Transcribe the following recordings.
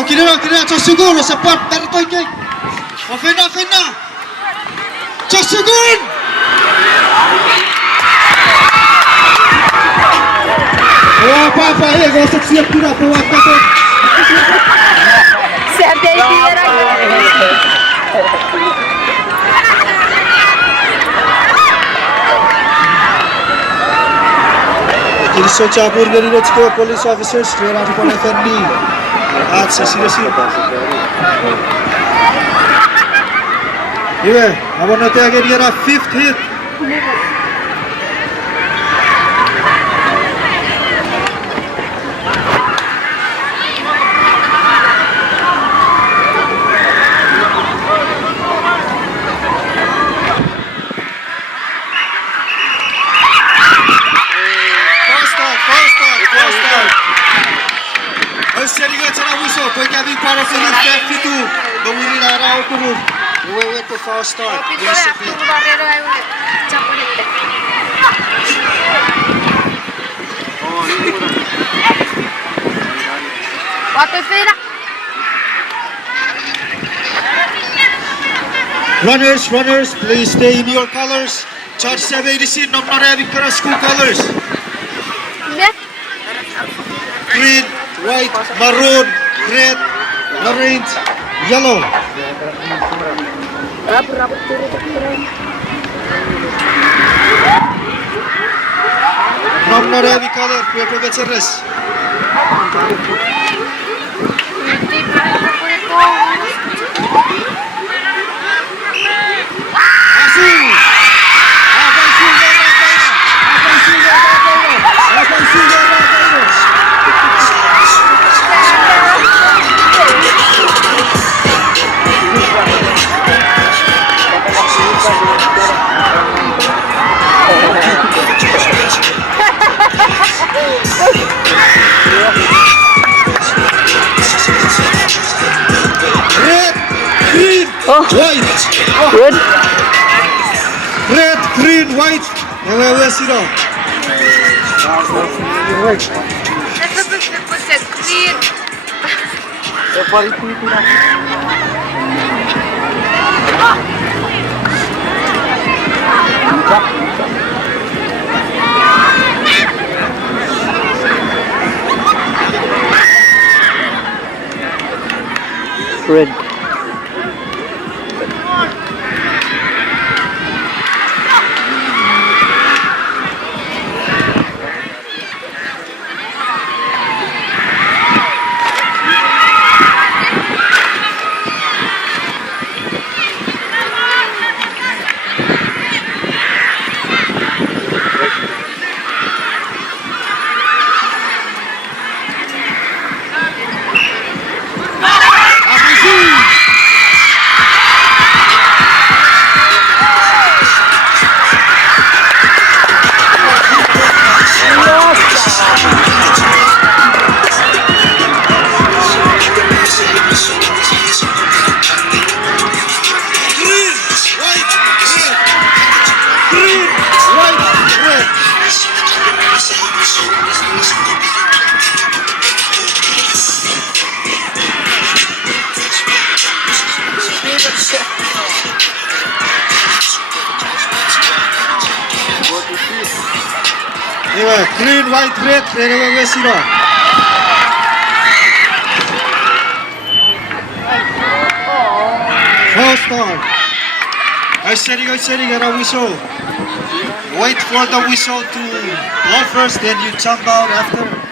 okay na, Chuuk support, daratoy kay. Okay na. Chuuk! Apa, gosok siap tidak buat kata. Siap dia dia. Kinisou chapur गरिरहेछ को police officers train out पलाई करनी आज से seriously ये अब नते आगे गेरा 5th hit para seguir Akapito, bumili na raw ko rin. Wait to false start. Runners, please stay in your colors. Charge 780, not having school colors. Green, white, maroon, red, orange, yellow. From not every color, we have to get a rest. White. Good. Red, green, white. Where's it all? Red. Green, white, red, where's it all? First start. I said, get a whistle. Wait for the whistle to blow first, then you jump out after.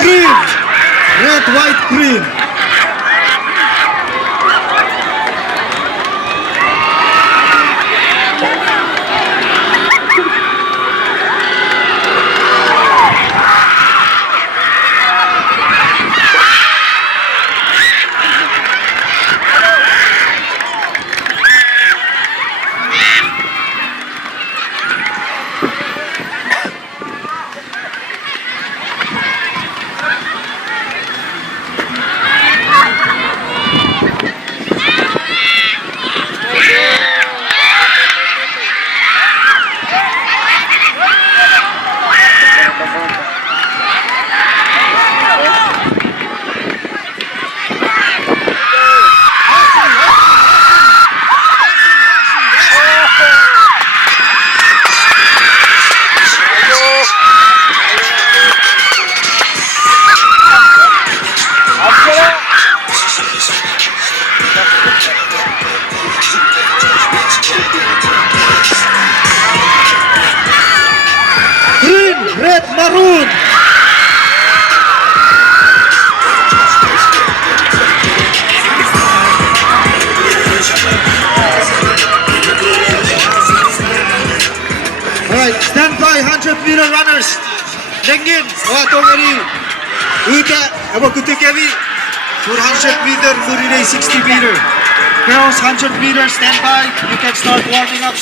green. Red, white, green. Green, red, maroon. Alright, stand by 100-meter runners. Lengin, Watongari, Ruda, Abakutukevi, 400-meter, Murinay 60-meter. Girls, 100 meters, stand by. You can start warming up.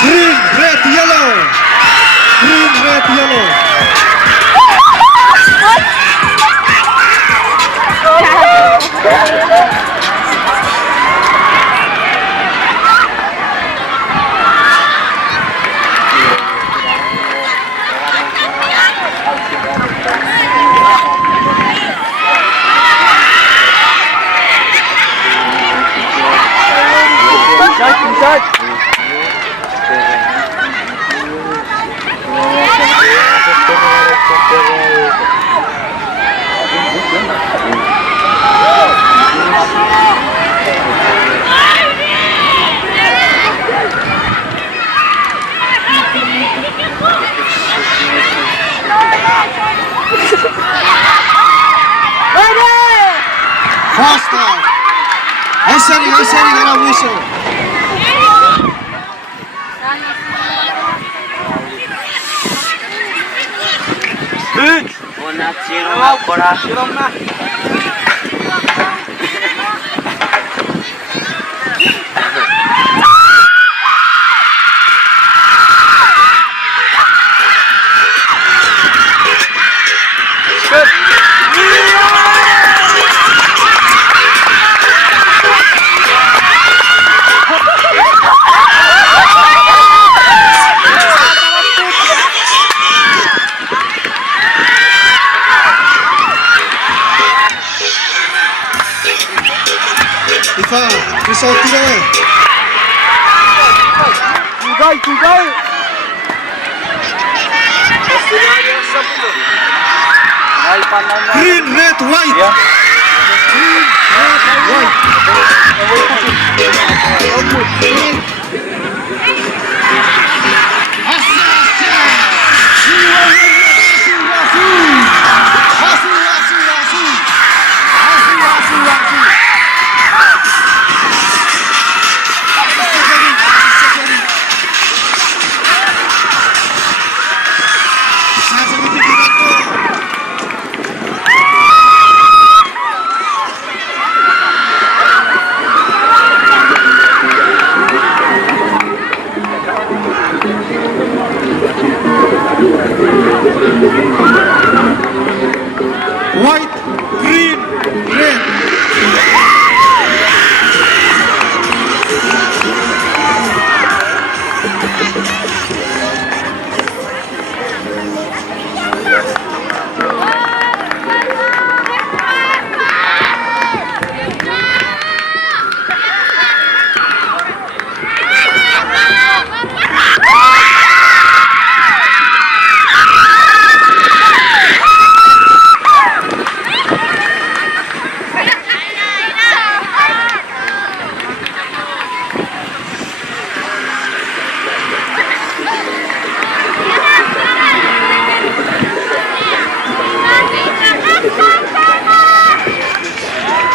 Green, red, yellow. Green, red, yellow. Fast out. I said it, got a whistle. Result today. Kuya. Green, red, white. Green, red, white.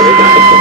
Yes.